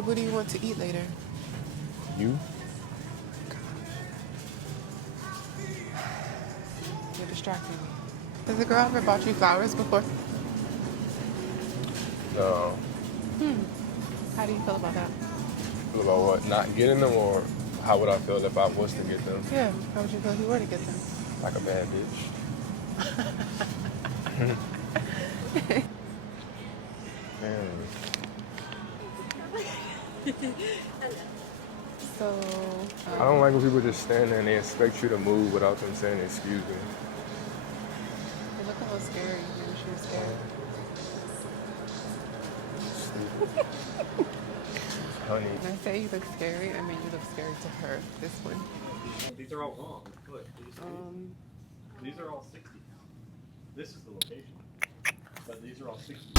said, what do you want to eat later? You? You're distracting me. Has a girl ever bought you flowers before? No. How do you feel about that? Feel about what? Not getting them, or how would I feel if I was to get them? Yeah, how would you feel if you were to get them? Like a bad bitch. Man. So, I don't like when people just stand there and they expect you to move without them saying excuse me. you look a little scary. Maybe she was scared. Honey. When I say you look scary, I mean you look scary to her. This one. These are all wrong. Look, these are all 60 now. This is the location. But these are all 60.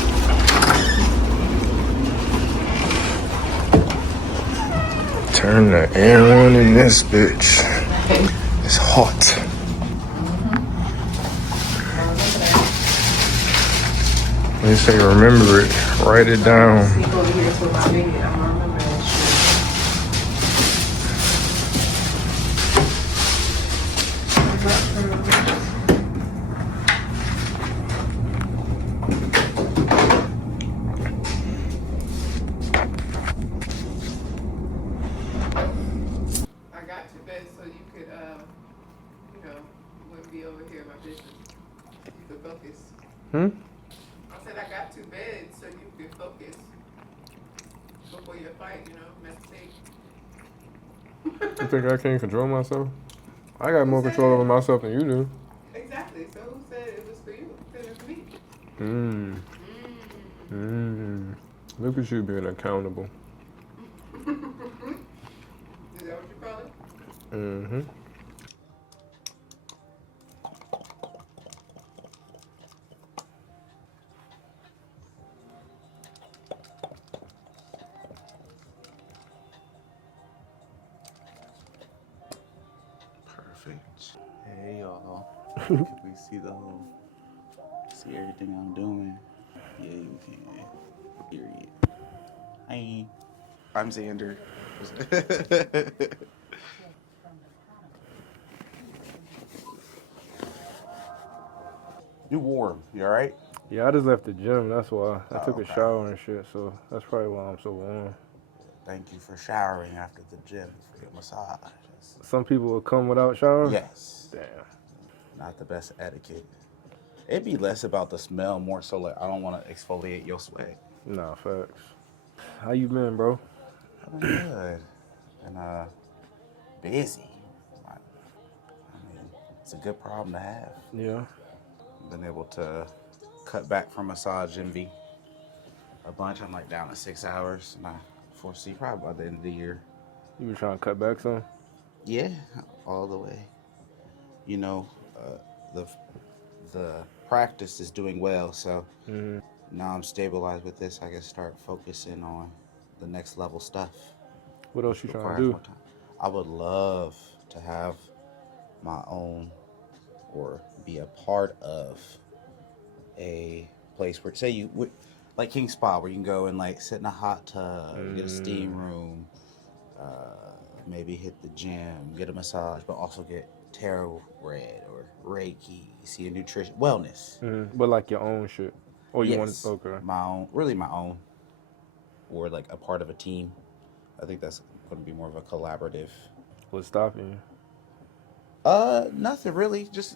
Turn the air on in this bitch. It's hot. They say remember it. Write it down. I got to bed so you could, wouldn't be over here in my business. You could focus. I said I got to bed so you could focus before your fight, meditate. You think I can't control myself? I got more control over myself than you do. Exactly. So who said it was for you? Who said it was me? Look at you being accountable. Is that what you call it? Perfect. Hey y'all. Can we see see everything I'm doing? Yeah, you can. Period. Hi. I'm Xander. You warm, you alright? Yeah, I just left the gym. That's why I took a Okay. shower and shit. So that's probably why I'm so warm. Thank you for showering after the gym for your massage. Some people will come without showering. Yes. Damn. Not the best etiquette. It'd be less about the smell, more so like I don't want to exfoliate your sweat. Nah, facts. How you been, bro? I've been good. And busy. I mean, it's a good problem to have. Yeah. Been able to cut back from massage envy a bunch. I'm like down to 6 hours, and I foresee probably by the end of the year. You been trying to cut back some? Yeah, all the way. You know, the practice is doing well, so now I'm stabilized with this. I can start focusing on the next level stuff. What else you trying to Requires do? more time. I would love to have my own or be a part of a place where, say, you would, like King Spa, where you can go and like sit in a hot tub, get a steam room, maybe hit the gym, get a massage, but also get tarot read or Reiki, see a nutrition wellness. But like your own shit. Oh, you want? Yes, Okay. my own, really my own, or like a part of a team. I think that's going to be more of a collaborative. What's stopping you? Nothing really. Just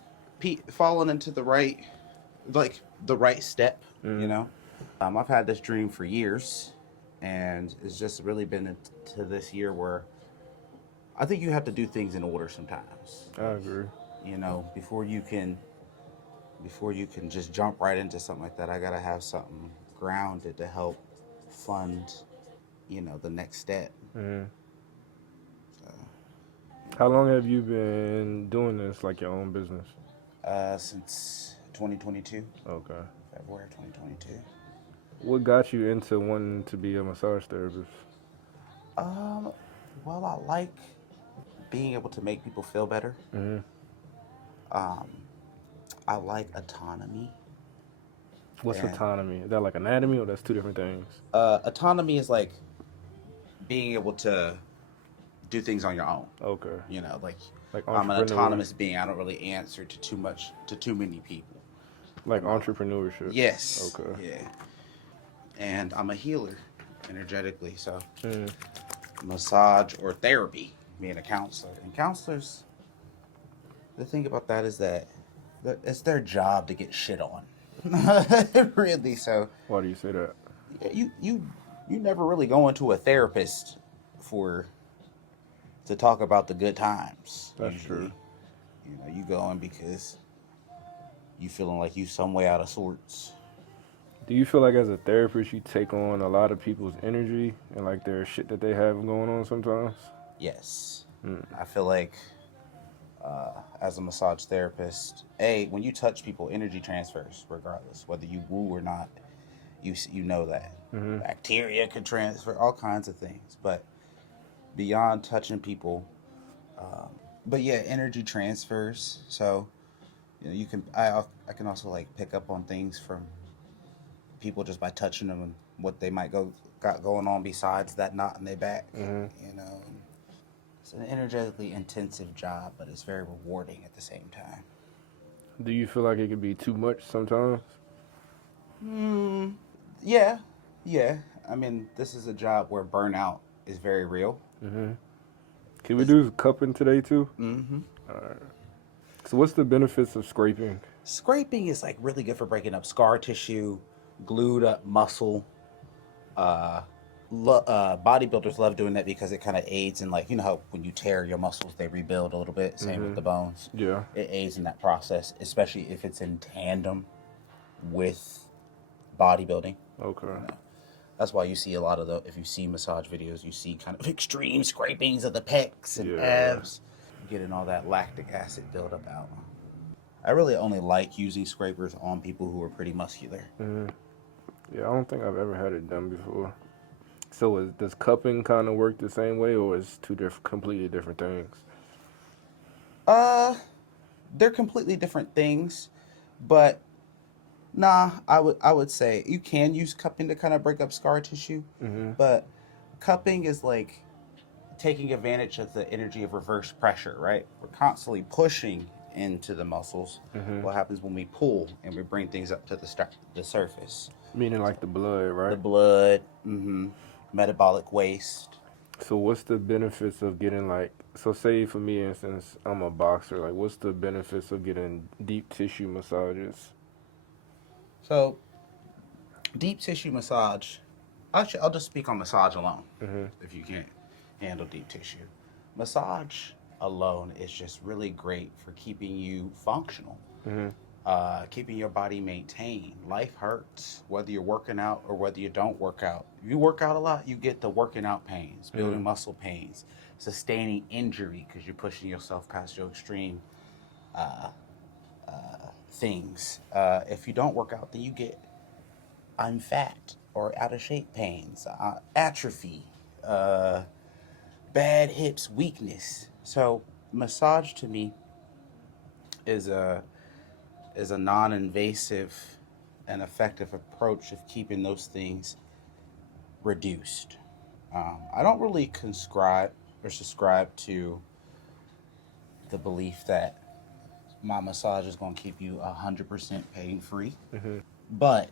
falling into the right, like the right step. You know, I've had this dream for years, and it's just really been to this year where I think you have to do things in order sometimes. I agree. You know, before you can just jump right into something like that, I gotta have something grounded to help fund, the next step. How long have you been doing this, like your own business? Since 2022, Okay. February 2022. What got you into wanting to be a massage therapist? Well, I like being able to make people feel better. I like autonomy. What's And autonomy? Is that like anatomy, or that's two different things? autonomy is like being able to do things on your own. Okay. You know, like I'm an entrepreneur. autonomous being. I don't really answer to too many people. Like entrepreneurship. Yes. Okay. Yeah. And I'm a healer energetically, so massage or therapy, being a counselor. And counselors, the thing about that is that it's their job to get shit on. Really, so Why do you say that? you never really go into a therapist to talk about the good times. That's Usually, true. you know, you go in because you feeling like you some way out of sorts. Do you feel like as a therapist you take on a lot of people's energy and like their shit that they have going on sometimes? Yes, I feel like as a massage therapist, when you touch people, energy transfers regardless whether you woo or not. You know that bacteria could transfer all kinds of things, but beyond touching people, but yeah, energy transfers. So you know, I can also like pick up on things from people just by touching them and what they might got going on besides that knot in their back. You know, it's an energetically intensive job, but it's very rewarding at the same time. Do you feel like it could be too much sometimes? Yeah, yeah. I mean, this is a job where burnout is very real. Can we do cupping today too? Mm-hmm. So what's the benefits of scraping? Scraping is like really good for breaking up scar tissue, glued up muscle. Bodybuilders love doing that because it kind of aids in, like, you know how when you tear your muscles they rebuild a little bit. Same with the bones. Yeah. It aids in that process, especially if it's in tandem with bodybuilding. Okay. You know, that's why you see a lot of if you see massage videos, you see kind of extreme scrapings of the pecs and abs, getting all that lactic acid buildup out. I really only like using scrapers on people who are pretty muscular. Yeah, I don't think I've ever had it done before. So does cupping kind of work the same way, or is two completely different things? They're completely different things, but nah, I would say you can use cupping to kind of break up scar tissue, but cupping is like taking advantage of the energy of reverse pressure, right? We're constantly pushing into the muscles. What happens when we pull and we bring things up to the surface? Meaning like the blood, right? The blood, metabolic waste. So what's the benefits of getting so say for me, instance, I'm a boxer, like what's the benefits of getting deep tissue massages? So deep tissue massage, actually I'll just speak on massage alone if you can't handle deep tissue. Massage alone is just really great for keeping you functional, keeping your body maintained. Life hurts whether you're working out or whether you don't work out. If you work out a lot, you get the working out pains, building muscle pains, sustaining injury because you're pushing yourself past your extreme things. If you don't work out, then you get I'm fat or out of shape pains, atrophy, bad hips, weakness. So massage to me is a non-invasive and effective approach of keeping those things reduced. I don't really subscribe to the belief that my massage is going to keep you 100% pain free, but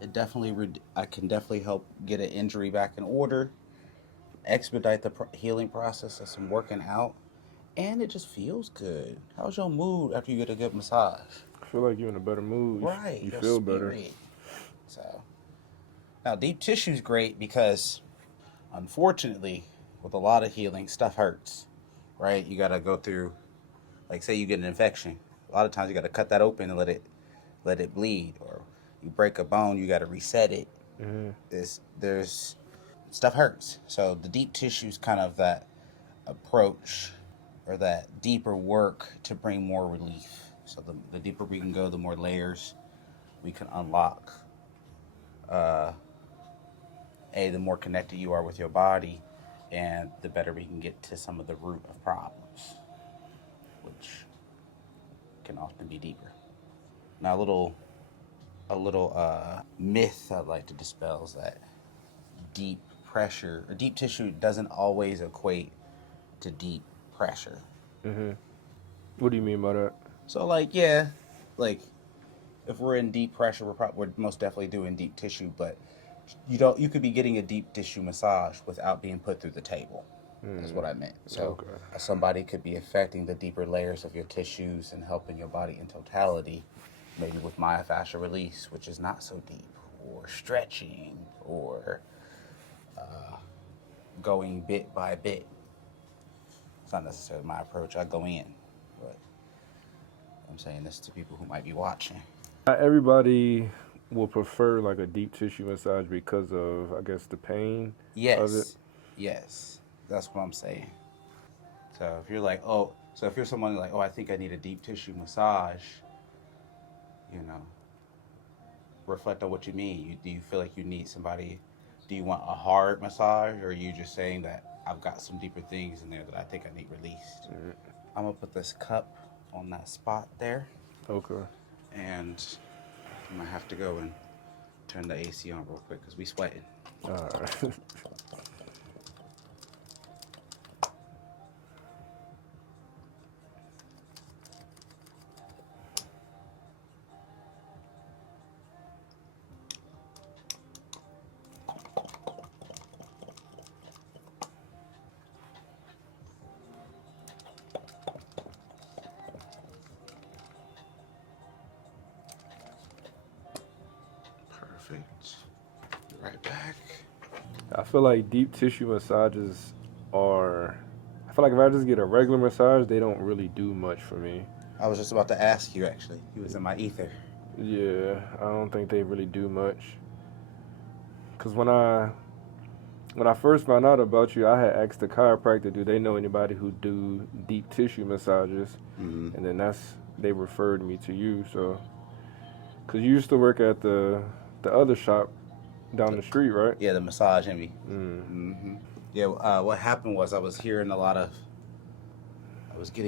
I can definitely help get an injury back in order, expedite the healing process of some working out, and it just feels good. How's your mood after you get a good massage? I feel like you're in a better mood. Right, You your feel spirit. better. So now deep tissue is great because, unfortunately, with a lot of healing, stuff hurts. Right, you got to go through, like, say you get an infection. A lot of times you got to cut that open and let it bleed, or you break a bone, you got to reset it. There's stuff hurts. So the deep tissue is kind of that approach or that deeper work to bring more relief. So the deeper we can go, the more layers we can unlock. The more connected you are with your body, and the better we can get to some of the root of problems, which can often be deeper. Now, a little myth I'd like to dispel is that deep pressure or deep tissue doesn't always equate to deep pressure. What do you mean by that? So like, yeah, like if we're in deep pressure, we're most definitely doing deep tissue, but you could be getting a deep tissue massage without being put through the table. That's what I meant. So somebody could be affecting the deeper layers of your tissues and helping your body in totality, maybe with myofascial release, which is not so deep, or stretching, or going bit by bit. It's not necessarily my approach. I go in, but I'm saying this to people who might be watching. Not everybody will prefer like a deep tissue massage because of, I guess, the pain of it. Yes, that's what I'm saying. So if you're like, oh, so if you're someone like, oh, I think I need a deep tissue massage, you know, reflect on what you mean. Do you feel like you need somebody? Do you want a hard massage, or are you just saying that I've got some deeper things in there that I think I need released? I'm gonna put this cup on that spot there, Okay. and I'm gonna have to go and turn the AC on real quick because we sweating. All right. Perfect. Be right back. I feel like deep tissue massages are. I feel like if I just get a regular massage, they don't really do much for me. I was just about to ask you, actually. He was in my ether. Yeah, I don't think they really do much. Cause when I first found out about you, I had asked the chiropractor, do they know anybody who do deep tissue massages? Mm-hmm. And then they referred me to you. So, cause you used to work at the other shop down the street, right? Yeah, the massage envy. Mm. Yeah, what happened was I was getting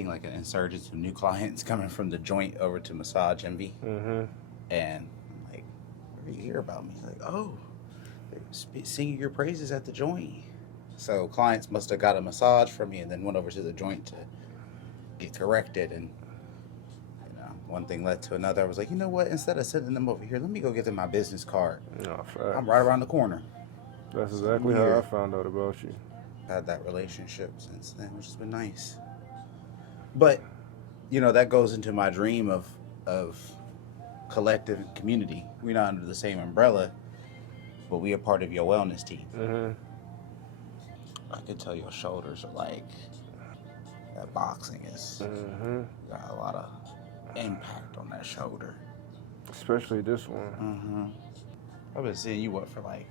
like an insurgence of new clients coming from the joint over to Massage Envy. And I'm like, where do you hear about me? He's like, oh, they're singing your praises at the joint. So clients must have got a massage from me and then went over to the joint to get corrected. And, you know, one thing led to another. I was like, you know what? Instead of sending them over here, let me go give them my business card. No, I'm right around the corner. That's exactly how I found out about you. Had that relationship since then, which has been nice. But, you know, that goes into my dream of collective community. We're not under the same umbrella, but we are part of your wellness team. I can tell your shoulders are like, that boxing is got a lot of impact on that shoulder. Especially this one. I've been seeing you for like,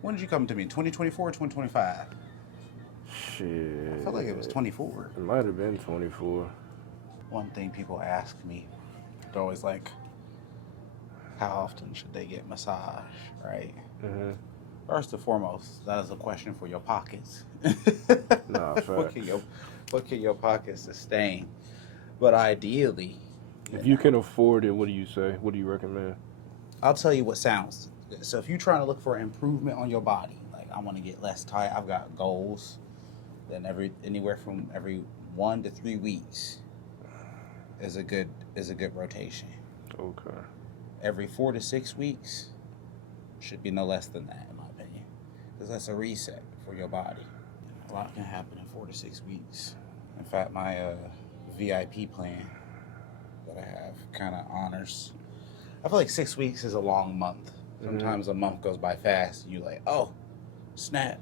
when did you come to me? 2024 or 2025? Shit. I felt like it was 24. It might have been 24. One thing people ask me, they're always like, how often should they get massage, right? First and foremost, that is a question for your pockets. Nah, facts. What can your pockets sustain? But ideally, if you can afford it, what do you say? What do you recommend? I'll tell you what sounds. So if you're trying to look for improvement on your body, like I want to get less tight, I've got goals. Then anywhere from every 1 to 3 weeks is a good rotation. Okay. Every 4 to 6 weeks should be no less than that, in my opinion, because that's a reset for your body. A lot can happen in 4 to 6 weeks. In fact, my VIP plan that I have kind of honors. I feel like 6 weeks is a long month. Sometimes a month goes by fast, and you're like, oh, snap,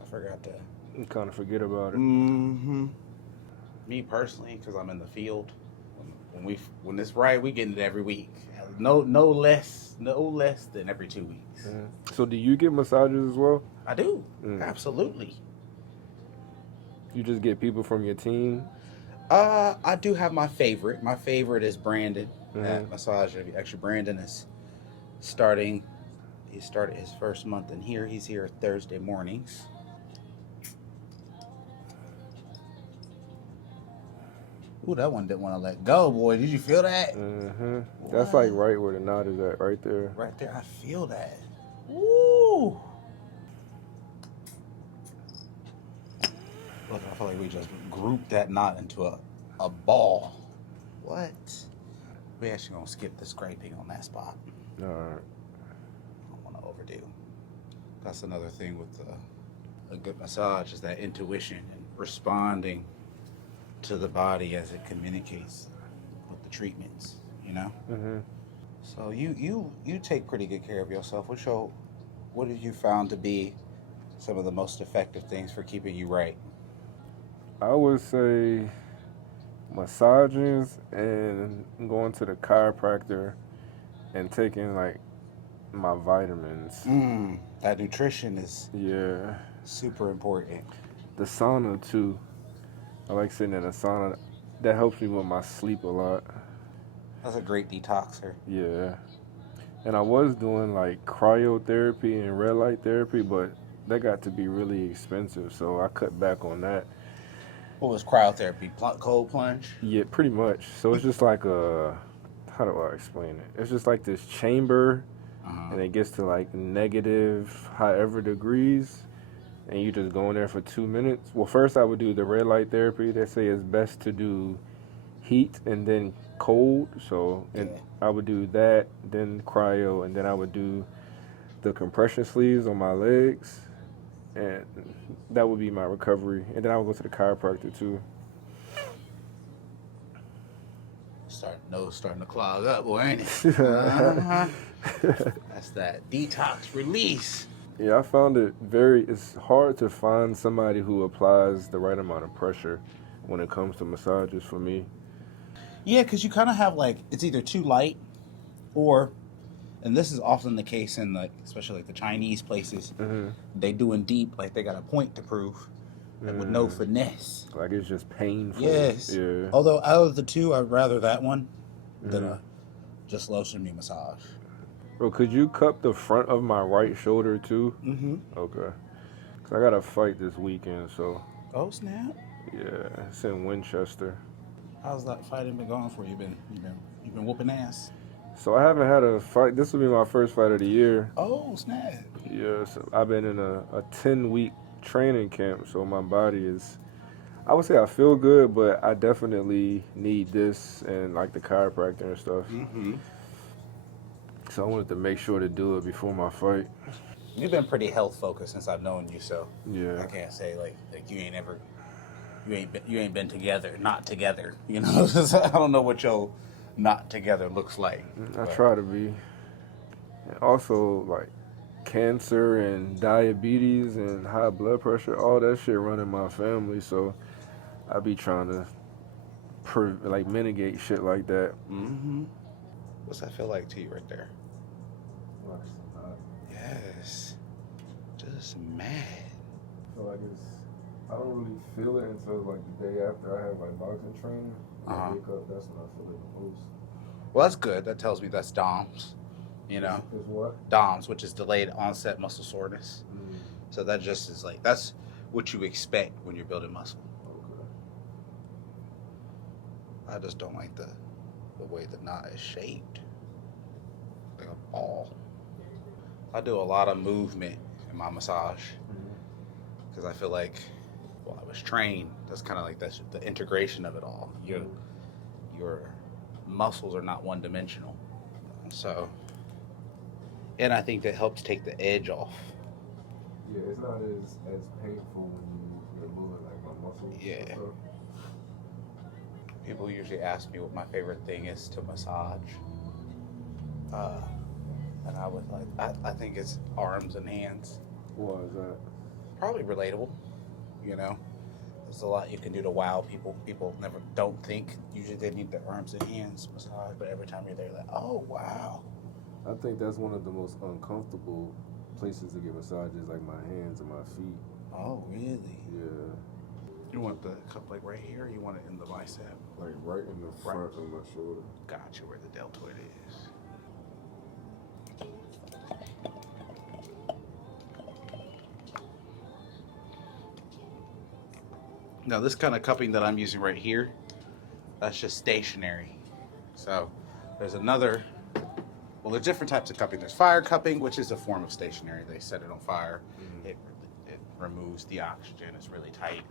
I forgot to. You kind of forget about it. Me personally, because I'm in the field, when it's right, we get it every week. No less than every 2 weeks. So do you get massages as well? I do, absolutely. You just get people from your team? I do have my favorite. My favorite is Brandon at Massage. Actually, Brandon is starting. He started his first month in here. He's here Thursday mornings. Ooh, that one didn't want to let go, boy. Did you feel that? That's like right where the knot is at, right there. Right there, I feel that. Woo! Look, I feel like we just grouped that knot into a ball. What? We actually gonna skip the scraping on that spot. All right. I don't want to overdo. That's another thing with a good massage is that intuition and responding to the body as it communicates with the treatments. You know. Mhm. So you take pretty good care of yourself. What have you found to be some of the most effective things for keeping you right? I would say massages and going to the chiropractor and taking like my vitamins. That nutrition is Yeah. super important. The sauna too. I like sitting in a sauna. That helps me with my sleep a lot. That's a great detoxer. Yeah. And I was doing like cryotherapy and red light therapy, but that got to be really expensive, so I cut back on that. What was cryotherapy? Cold plunge? Yeah, pretty much. So it's just like how do I explain it? It's just like this chamber, and it gets to like negative however degrees, and you just go in there for 2 minutes. Well, first I would do the red light therapy. They say it's best to do heat and then cold. So and I would do that, then cryo, and then I would do the compression sleeves on my legs, and that would be my recovery. And then I would go to the chiropractor too. Starting to clog up, boy, ain't it? That's that detox release. Yeah, I found it's hard to find somebody who applies the right amount of pressure when it comes to massages for me. Yeah, because you kind of have like, it's either too light or, and this is often the case in like, especially like the Chinese places, they doing deep, like they got a point to prove, like, with no finesse. Like it's just painful. Yes. Yeah. Although out of the two, I'd rather that one than a just lotion me massage. Bro, could you cup the front of my right shoulder too? Okay. Cause I got a fight this weekend, so. Oh snap! Yeah, it's in Winchester. How's that fighting been going for you? You've been whooping ass. So I haven't had a fight. This will be my first fight of the year. Oh snap! Yeah, so I've been in a 10-week training camp, so my body is. I would say I feel good, but I definitely need this and like the chiropractor and stuff. So I wanted to make sure to do it before my fight. You've been pretty health focused since I've known you, so Yeah. I can't say like you ain't been together, not together. You know, I don't know what your not together looks like. I try to be. And also, like cancer and diabetes and high blood pressure, all that shit run in my family. So I be trying to mitigate shit like that. What's that feel like to you right there? Yes, just mad. I feel like I don't really feel it until like the day after I have like boxing training. I wake up, that's when I feel it the most. Well, that's good. That tells me that's DOMS. You know, Is what? DOMS, which is delayed onset muscle soreness. So that just is like, that's what you expect when you're building muscle. Okay. I just don't like the way the knot is shaped, like a ball. I do a lot of movement in my massage because I feel like, well, I was trained. That's kind of like that's the integration of it all. Your muscles are not one dimensional, so. And I think that helps take the edge off. Yeah, it's not as painful when you're moving like my muscles. Yeah. People usually ask me what my favorite thing is to massage. And I would I think it's arms and hands. Why is that? Probably relatable, you know. There's a lot you can do to wow people. People don't think usually they need their arms and hands massaged, but every time you're there, like, oh wow. I think that's one of the most uncomfortable places to get massages, like my hands and my feet. Oh really? Yeah. You want the cup like right here, or you want it in the bicep? Like right in the front of my shoulder. Gotcha, where the deltoid is. Now this kind of cupping that I'm using right here, that's just stationary. So there's different types of cupping. There's fire cupping, which is a form of stationary. They set it on fire. It removes the oxygen. It's really tight.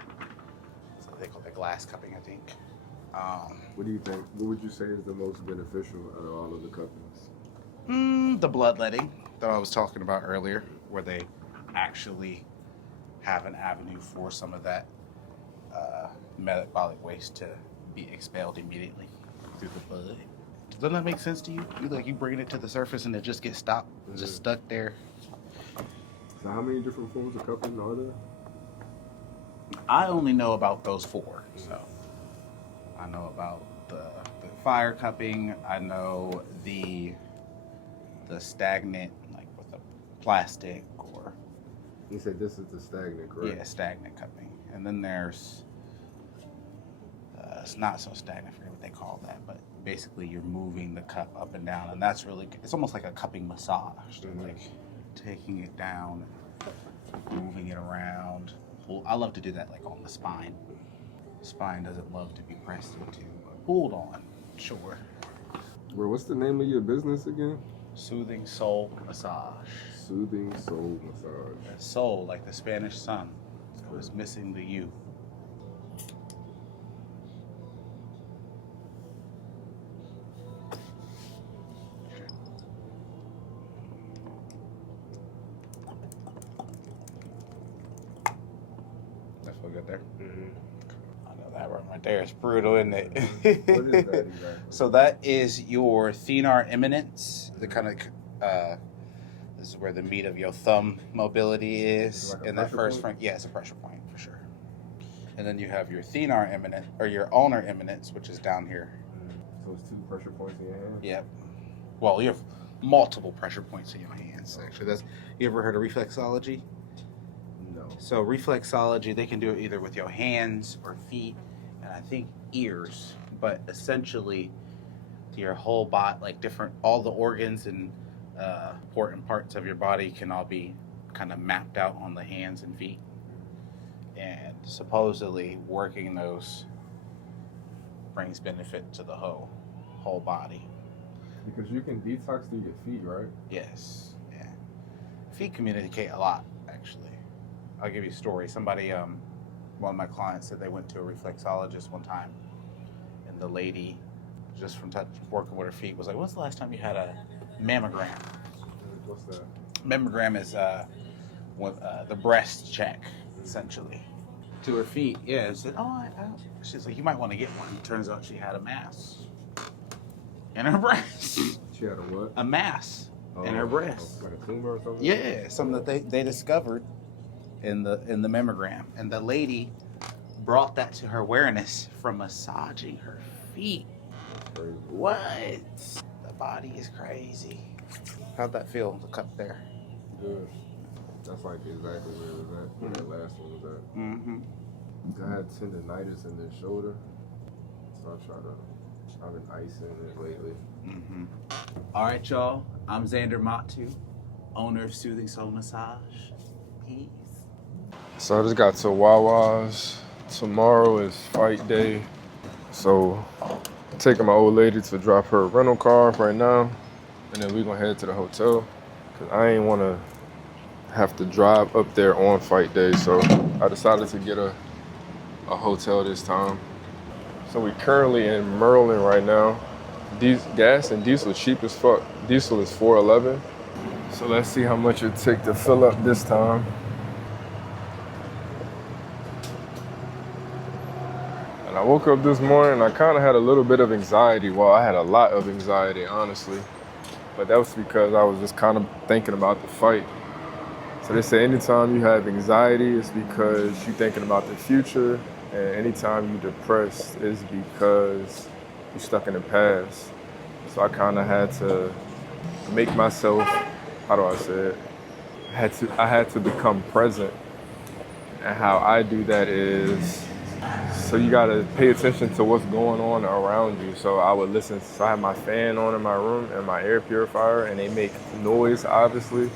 So they call it glass cupping, I think. What do you think? What would you say is the most beneficial out of all of the cuppings? The bloodletting that I was talking about earlier, where they actually have an avenue for some of that metabolic waste to be expelled immediately through the blood. Doesn't that make sense to you? You bring it to the surface and it just gets stopped, just stuck there. So how many different forms of cupping are there? I only know about those 4. So I know about the fire cupping. I know the stagnant, like with the plastic or. You said this is the stagnant, correct? Yeah, stagnant cupping. And then there's it's not so stagnant. I forget what they call that, but basically you're moving the cup up and down, and that's really, it's almost like a cupping massage. Like taking it down, moving it around. I love to do that like on the spine. Spine doesn't love to be pressed into, but pulled on, sure. Bro, what's the name of your business again? Soothing Soul Massage. Soothing Soul Massage. Soul, like the Spanish sun. It was missing the U. That feel good there? I know that one right there is brutal, isn't it? What is that exactly? So that is your thenar eminence, the kind of this is where the meat of your thumb mobility is. Like a and that pressure first point? front, yeah, it's a pressure point for sure. And then you have your thenar eminence, or your ulnar eminence, which is down here. So it's 2 pressure points in your hand? Yep. Well, you have multiple pressure points in your hands. Actually, you ever heard of reflexology? No. So reflexology, they can do it either with your hands or feet, and I think ears. But essentially, your whole body, like all the organs and important parts of your body can all be kind of mapped out on the hands and feet. And supposedly, working those brings benefit to the whole body. Because you can detox through your feet, right? Yes. Yeah. Feet communicate a lot, actually. I'll give you a story. Somebody, one of my clients said they went to a reflexologist one time, and the lady, just from working with her feet, was like, "When's the last time you had a mammogram?" What's that? Mammogram is the breast check, essentially. To her feet, yeah. She said, she's like, "You might want to get one." Turns out she had a mass in her breast. She had a what? A mass in her breast. Like a tumor or something? Yeah, something that they discovered in the mammogram, and the lady brought that to her awareness from massaging her feet. Crazy. What? The body is crazy. How'd that feel? The cup there. Good. That's like exactly where it was at. Where that last one was at. Mm-hmm. I had tendonitis in this shoulder, so I've been icing it lately. Mm-hmm. All right, y'all. I'm Xander Matu, owner of Soothing Soul Massage. Peace. So I just got to Wawa's. Tomorrow is fight day. So I'm taking my old lady to drop her rental car right now. And then we're gonna head to the hotel. Cause I ain't wanna have to drive up there on fight day. So I decided to get a hotel this time. So we currently in Merlin right now. Gas and diesel cheap as fuck. Diesel is $4.11. So let's see how much it take to fill up this time. And I woke up this morning and I kind of had a little bit of anxiety. Well, I had a lot of anxiety, honestly. But that was because I was just kind of thinking about the fight. So they say anytime you have anxiety, it's because you're thinking about the future. And anytime you're depressed, it's because you're stuck in the past. So I kind of had to make myself, how do I say it? I had to become present. And how I do that is, so you gotta pay attention to what's going on around you. So I would listen, so I have my fan on in my room and my air purifier, and they make noise, obviously.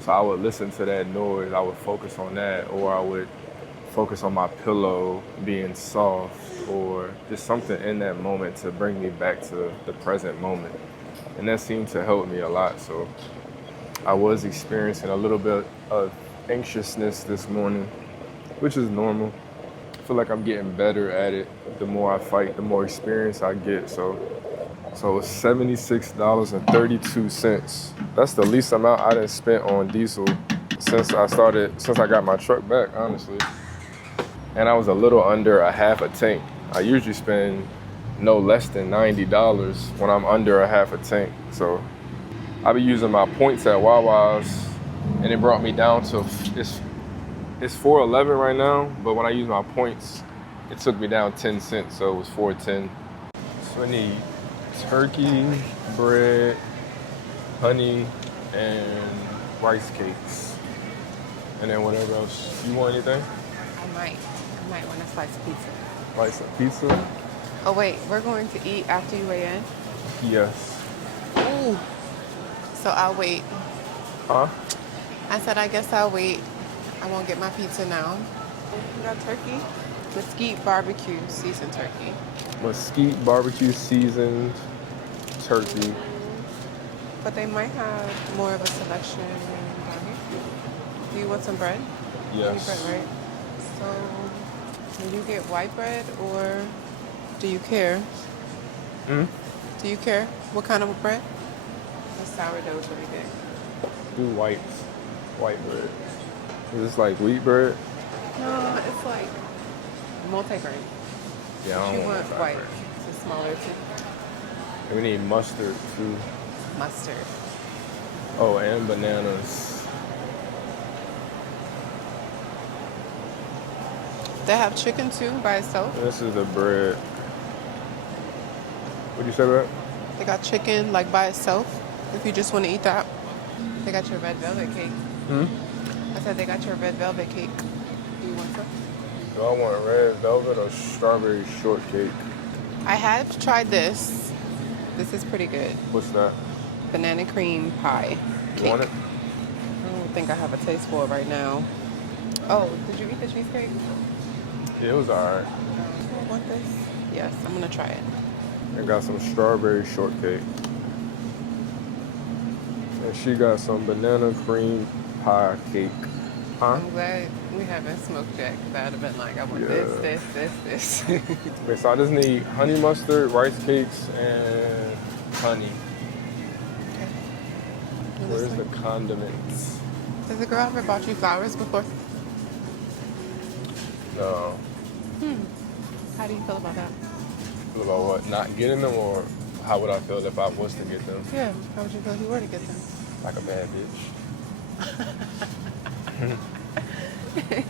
So I would listen to that noise, I would focus on that, or I would focus on my pillow being soft, or just something in that moment to bring me back to the present moment. And that seemed to help me a lot. So I was experiencing a little bit of anxiousness this morning, which is normal. I feel like I'm getting better at it. The more I fight, the more experience I get. So it's $76.32. That's the least amount I done spent on diesel since I got my truck back, honestly. And I was a little under a half a tank. I usually spend no less than $90 when I'm under a half a tank. So I be using my points at Wawa's, and it brought me down to it's $4.11 right now. But when I use my points, it took me down 10 cents, so it was $4.10. So I need turkey, bread, honey, and rice cakes, and then whatever else. You want anything? I might want a slice of pizza. Slice of pizza? Oh wait, we're going to eat after you weigh in? Yes. Ooh. So I'll wait. Huh? I said I guess I'll wait. I won't get my pizza now. We got turkey. Mesquite barbecue seasoned turkey. Mesquite barbecue seasoned turkey. But they might have more of a selection down here. Do you want some bread? Yes. You need bread, right? So, will you get white bread or do you care? Hmm? Do you care what kind of bread? The sourdough is really good. Do white bread. Is this like wheat bread? No, it's like multi-grain. Yeah, I You don't want want white. bread. It's smaller too. And we need mustard too. Mustard. Oh, and bananas. They have chicken too by itself. This is the bread. What'd you say about? They got chicken like by itself if you just want to eat that. They got your red velvet cake. Hmm? I said they got your red velvet cake. Do you want some? Do I want red velvet or strawberry shortcake? I have tried this. This is pretty good. What's that? Banana cream pie You cake. want it? I don't think I have a taste for it right now. Oh, did you eat the cheesecake? Yeah, it was alright. Do I want this? Yes, I'm gonna try it. I got some strawberry shortcake. And she got some banana cream pie cake. Huh? I'm glad we haven't smoked yet because I would have been like, I want Yeah. this. Wait, so I just need honey mustard, rice cakes, and honey. Okay. Where's the condiments? Has the girl ever bought you flowers before? No. How do you feel about that? About what? Not getting them, or how would I feel if I was to get them? Yeah, how would you feel if you were to get them? Like a bad bitch.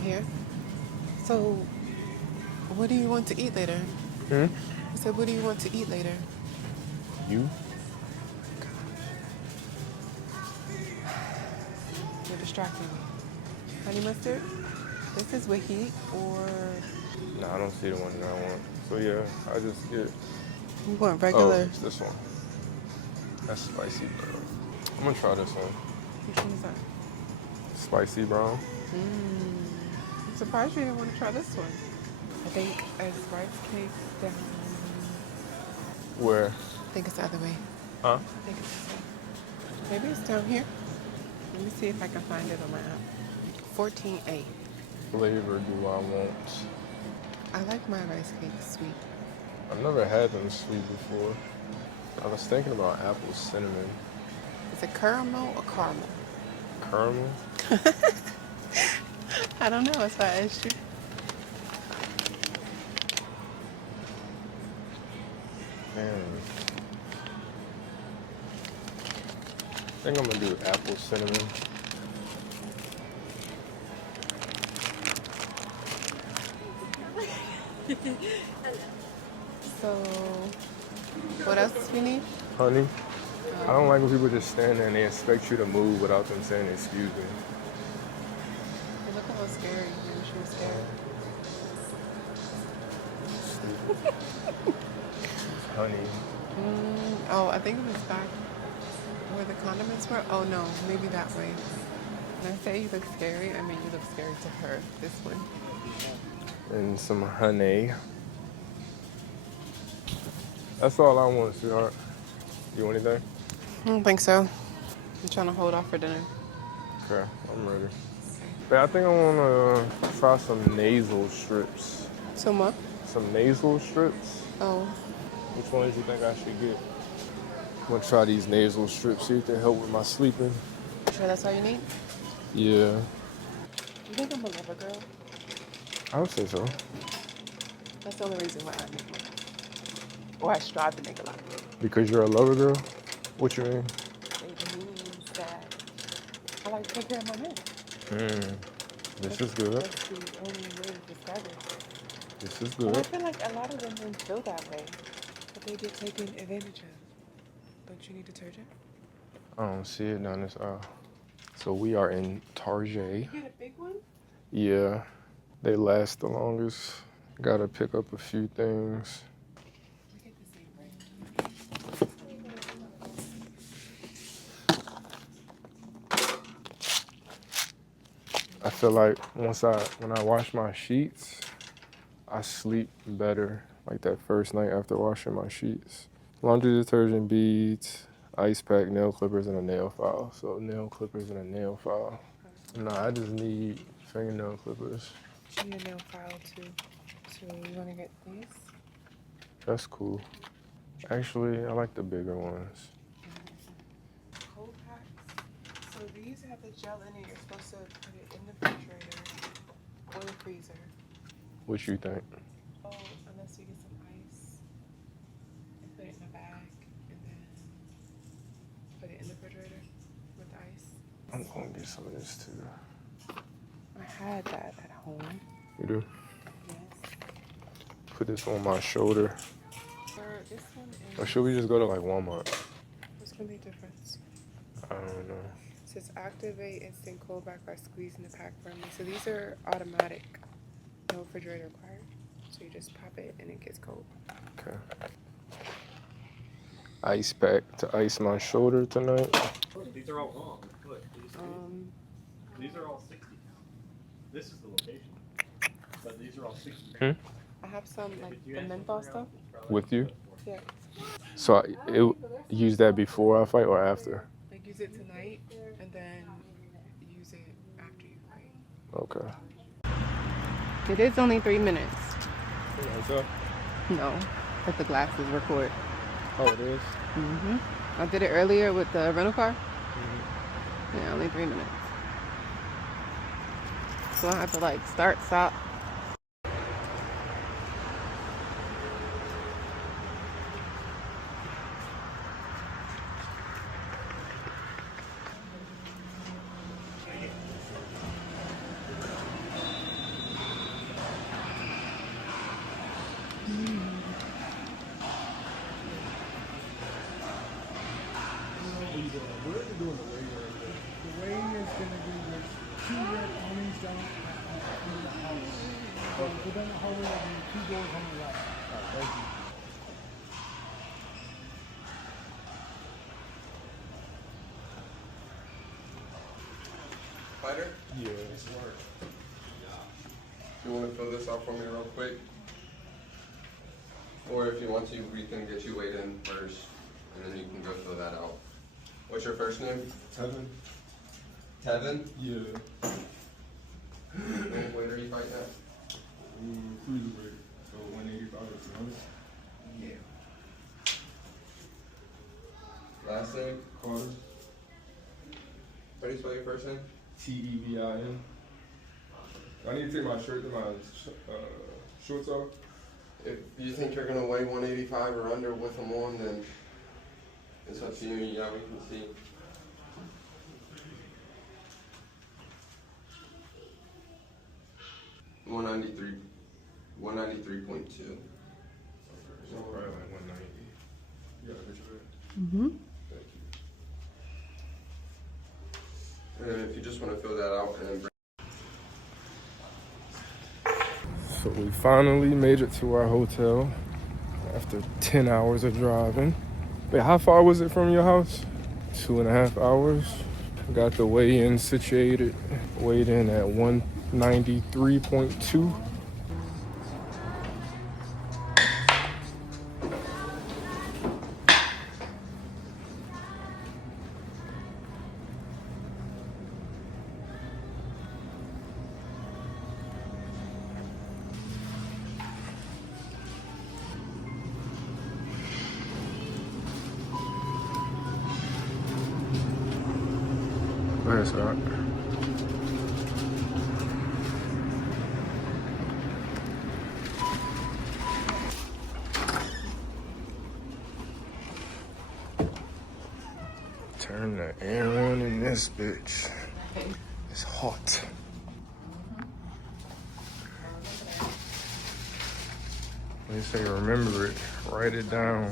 Here. So, what do you want to eat later? Hmm? I said, what do you want to eat later? You? You're distracting me. Honey mustard? This is with heat or... No, I don't see the one that I want. So yeah, I just get... You want Oh, regular? it's this one. That's spicy brown. I'm gonna try this one. Which one is that? Spicy brown. I'm surprised you didn't want to try this one. I think it's rice cake down... Where? I think it's the other way. Huh? I think it's this way. Maybe it's down here. Let me see if I can find it on my app. 14A. Flavor do I want? I like my rice cake sweet. I've never had them sweet before. I was thinking about apple cinnamon. Is it caramel or caramel? Caramel? I don't know. That's why I asked you. Man. I think I'm gonna do apple cinnamon. So, what else do you need? Honey? I don't like when people just stand there and they expect you to move without them saying excuse me. You look a little scary. Maybe she was scared. Honey. Oh, I think it was back where the condiments were. Oh no, maybe that way. When I say you look scary, I mean you look scary to her. This one. And some honey. That's all I want, sweetheart. You want anything? I don't think so. I'm trying to hold off for dinner. Okay, I'm ready. Okay. But I think I want to try some nasal strips. Some what? Some nasal strips. Oh. Which ones do you think I should get? I'm gonna try these nasal strips, see if they help with my sleeping. You sure that's all you need? Yeah, You think I'm a lover girl? I would say so. That's the only reason why I make one. Or I strive to make a lot. Because you're a lover girl? What you mean? It means that I like to take care of my man. This is good. That's the only way to describe it. This is And I good. feel like a lot of women feel that way, but they get taken advantage of. Don't you need detergent? I don't see it down this aisle. So we are in Target. You get a big one? Yeah, they last the longest. Gotta pick up a few things. We get the same rate. I feel like when I wash my sheets, I sleep better. Like that first night after washing my sheets. Laundry detergent, beads, ice pack, nail clippers, and a nail file. So nail clippers and a nail file. No, I just need fingernail clippers. You need a nail file too. So you want to get these? That's cool. Actually, I like the bigger ones. Cold packs. So these have the gel in it. You're supposed to put it in the refrigerator or the freezer. What you think? Oh, unless you get some ice and put it in a bag and then put it in the refrigerator with ice. I'm gonna get some of this too. I had that at home. You do? Yes. Put this on my shoulder. For this one is. Or should we just go to like Walmart? What's gonna be the difference? I don't know. It says activate instant cold back by squeezing the pack firmly. So these are automatic. No refrigerator required. So you just pop it and it gets cold. Okay. Ice pack to ice my shoulder tonight. These are all wrong. Look, these are all 60 pounds. This is the location. But these are all 60 pounds. I have some like the menthol stuff. With you? Yeah. So use that before I fight or after? Like use it tonight and then use it after you fight. Okay. It is only 3 minutes. What's up? No, but the glasses record. Oh, it is? I did it earlier with the rental car. Yeah, only 3 minutes. So I have to like start, stop. Fighter, Yeah. you want to fill this out for me real quick? Or if you want to, we can get you weighed in first, and then you can go fill that out. What's your first name? Tevin? Tevin? Yeah. What weight are you fighting at? Cruiserweight. So 185 or 200. Yeah. Last name? Carter. How do you spell your first name? Tevin. I need to take my shirt and my shorts off. If you think you're going to weigh 185 or under with them on, then it's up to you. Yeah, we can see. One 193.2. So probably like 190. You got a picture of it? Mm-hmm. Thank you. And if you just want to fill that out and then bring. So we finally made it to our hotel after 10 hours of driving. Wait, how far was it from your house? 2.5 hours. Got the weigh-in situated. Weighed in at 193.2. guess not. Turn the air on in this bitch. It's hot. They say remember it. Write it down.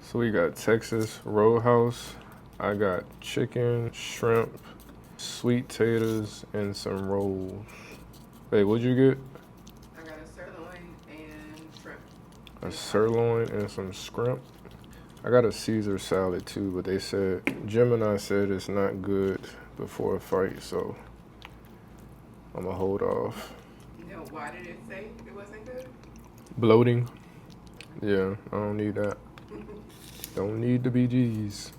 So we got Texas Roadhouse. I got chicken, shrimp, sweet taters, and some rolls. Hey, what'd you get? I got a sirloin and shrimp. A sirloin and some shrimp. I got a Caesar salad too, but they said, Gemini said it's not good before a fight, so I'm gonna hold off. You know, why did it say it wasn't good? Bloating. Yeah, I don't need that. Don't need the BGs.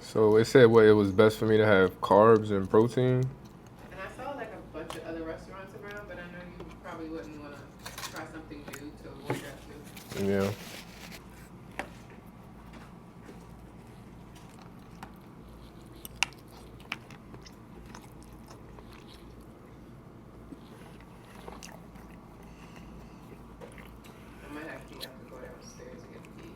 So it said what it was best for me to have carbs and protein. And I saw like a bunch of other restaurants around, but I know you probably wouldn't want to try something new to avoid that too. Yeah. I might actually have to go downstairs and get the key.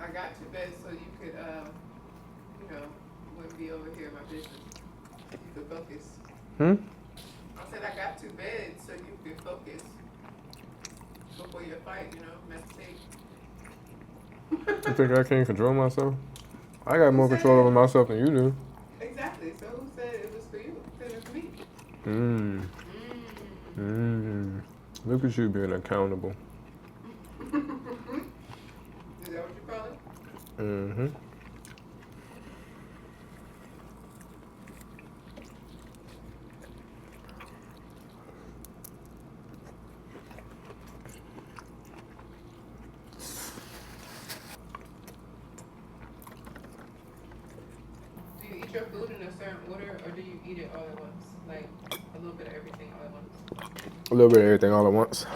I got to bed so you could, you know, wouldn't be over here in my business. You could focus. I said I got to bed so you could focus before your fight, you know, meditate. You think I can't control myself? I got more control over myself than you do. Exactly. So who said it was for you? Who said it was for me? Look at you being accountable. Is that what you call it? Do you eat your food in a certain order, or do you eat it all at once? Like a little bit of everything all at once? A little bit of everything all at once.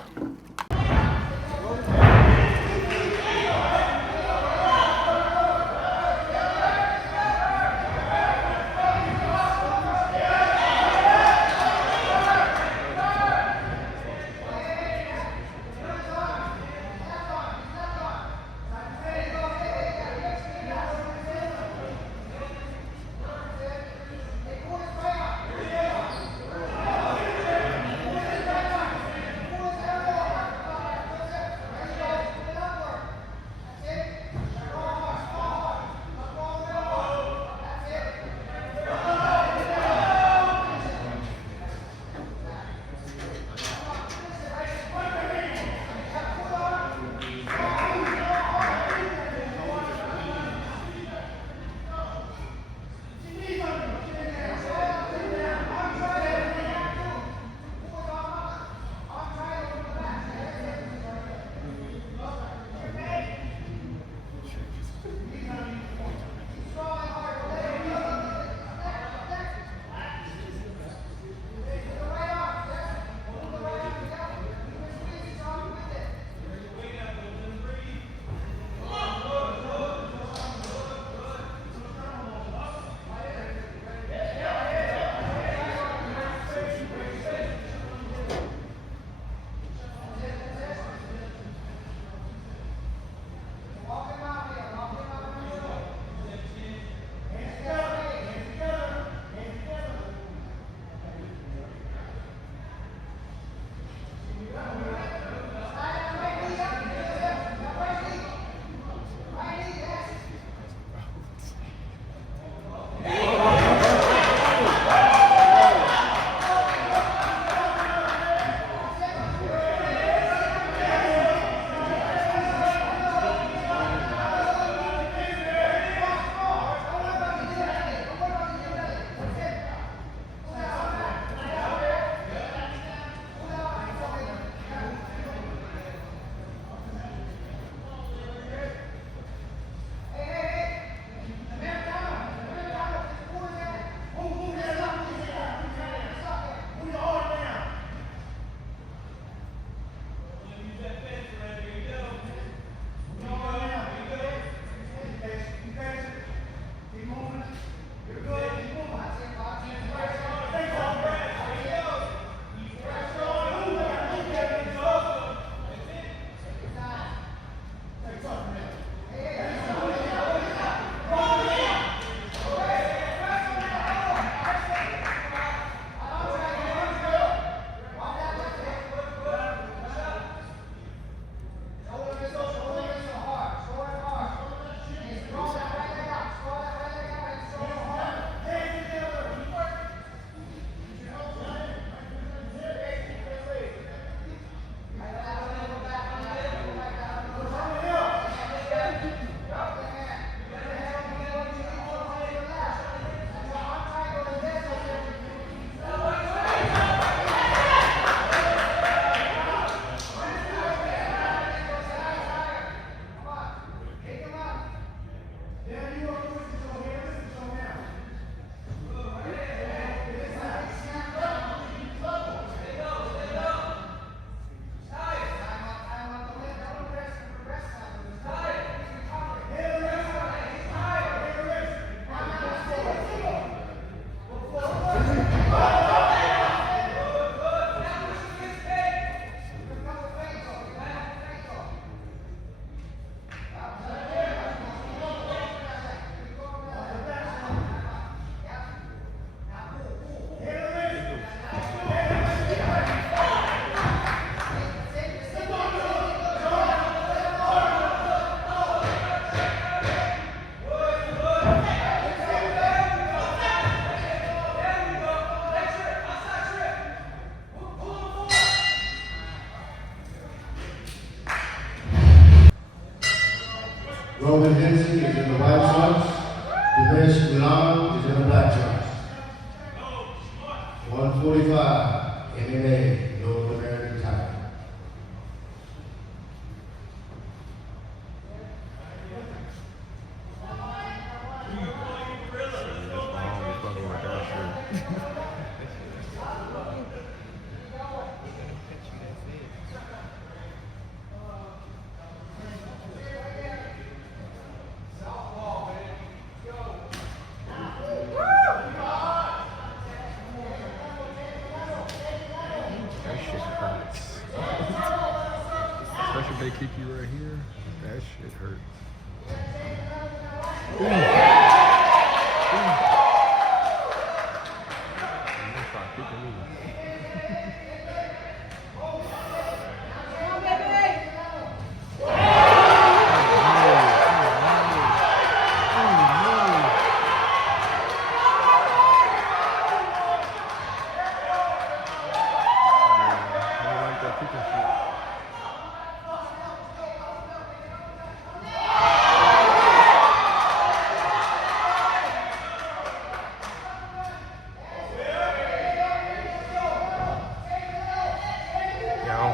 Robin Henson is in the white trunks. Dinesh Milan is in the black trunks. 145, MMA, North American title. Especially if they kick you right here, that shit hurts.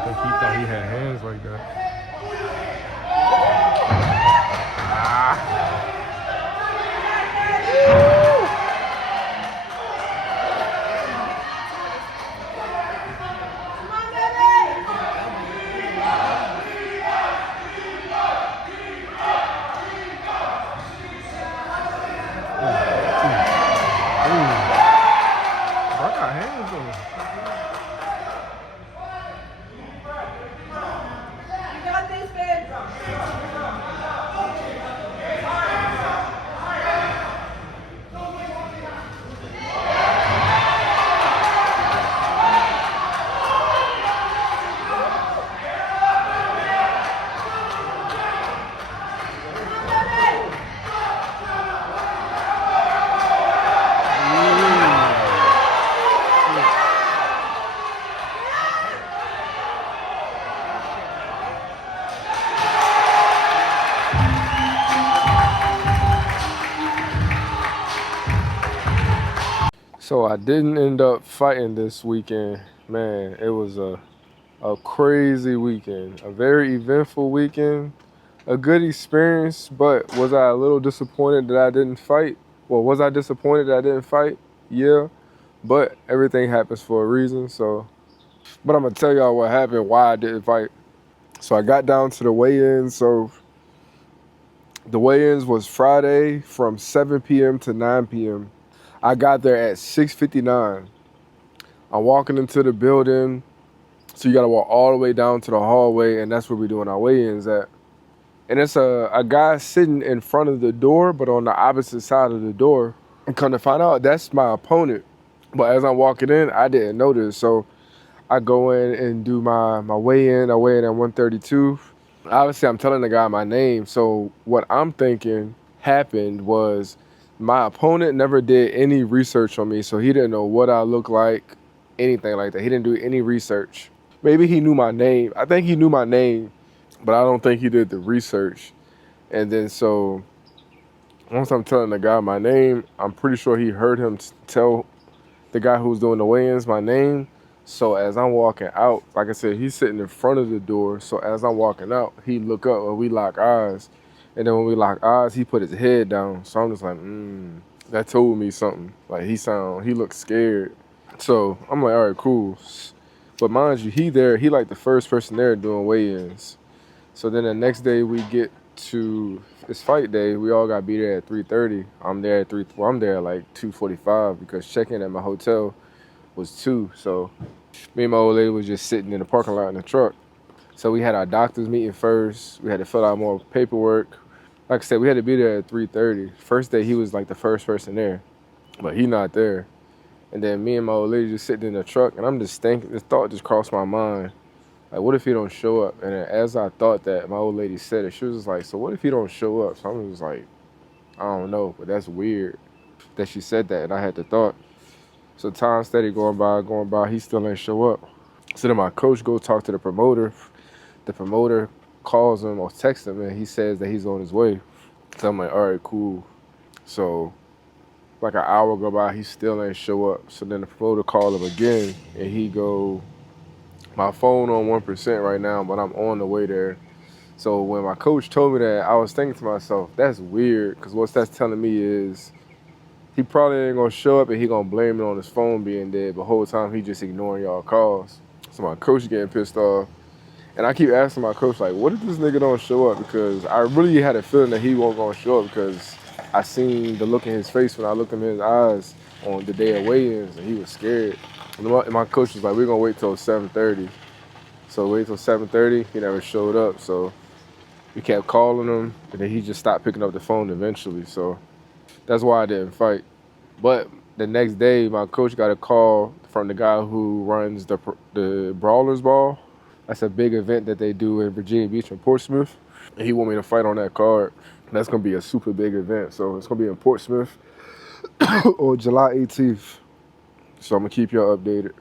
He thought he had hands like that. Bro, I got hands on him. So I didn't end up fighting this weekend. Man, it was a crazy weekend. A very eventful weekend. A good experience, but was I a little disappointed that I didn't fight? Well, was I disappointed that I didn't fight? Yeah, but everything happens for a reason, so. But I'm gonna tell y'all what happened, why I didn't fight. So I got down to the weigh-ins, so the weigh-ins was Friday from 7 p.m. to 9 p.m. I got there at 6:59. I'm walking into the building, so you gotta walk all the way down to the hallway, and that's where we're doing our weigh-ins at. And it's a guy sitting in front of the door, but on the opposite side of the door. And come to find out, that's my opponent. But as I'm walking in, I didn't notice. So I go in and do my weigh-in. I weigh in at 132. Obviously, I'm telling the guy my name. So what I'm thinking happened was my opponent never did any research on me. So he didn't know what I look like, anything like that. He didn't do any research. Maybe he knew my name. I think he knew my name, but I don't think he did the research. And then so once I'm telling the guy my name, I'm pretty sure he heard him tell the guy who was doing the weigh-ins my name. So as I'm walking out, like I said, he's sitting in front of the door. So as I'm walking out, he look up and we lock eyes. And then when we lock eyes, he put his head down. So I'm just like, that told me something. Like he looked scared. So I'm like, all right, cool. But mind you, he like the first person there doing weigh-ins. So then the next day we get to, it's fight day. We all got to be there at 3:30. I'm there at I'm there at like 2:45 because check-in at my hotel was 2. So me and my old lady was just sitting in the parking lot in the truck. So we had our doctor's meeting first. We had to fill out more paperwork. Like I said, we had to be there at 3:30. First day, he was like the first person there, but he not there. And then me and my old lady just sitting in the truck, and I'm just thinking, this thought just crossed my mind. Like, what if he don't show up? And then as I thought that, my old lady said it. She was just like, so what if he don't show up? So I'm just like, I don't know, but that's weird that she said that, and I had the thought. So time steady going by, he still ain't show up. So then my coach go talk to the promoter. The promoter calls him or texts him, and he says that he's on his way. So I'm like, all right, cool. So like an hour go by, he still ain't show up. So then the promoter call him again, and he go, my phone on 1% right now, but I'm on the way there. So when my coach told me that, I was thinking to myself, that's weird, because what that's telling me is he probably ain't gonna show up and he gonna blame it on his phone being dead, but the whole time he just ignoring y'all calls. So my coach getting pissed off. And I keep asking my coach, like, what if this nigga don't show up? Because I really had a feeling that he wasn't gonna show up, because I seen the look in his face when I looked him in his eyes on the day of weigh-ins, and he was scared. And my coach was like, we're gonna wait till 7:30. So wait till 7:30, he never showed up. So we kept calling him, and then he just stopped picking up the phone eventually. So that's why I didn't fight. But the next day, my coach got a call from the guy who runs the Brawlers Ball. That's a big event that they do in Virginia Beach and Portsmouth. And he want me to fight on that card. That's going to be a super big event. So it's going to be in Portsmouth on July 18th. So I'm going to keep y'all updated.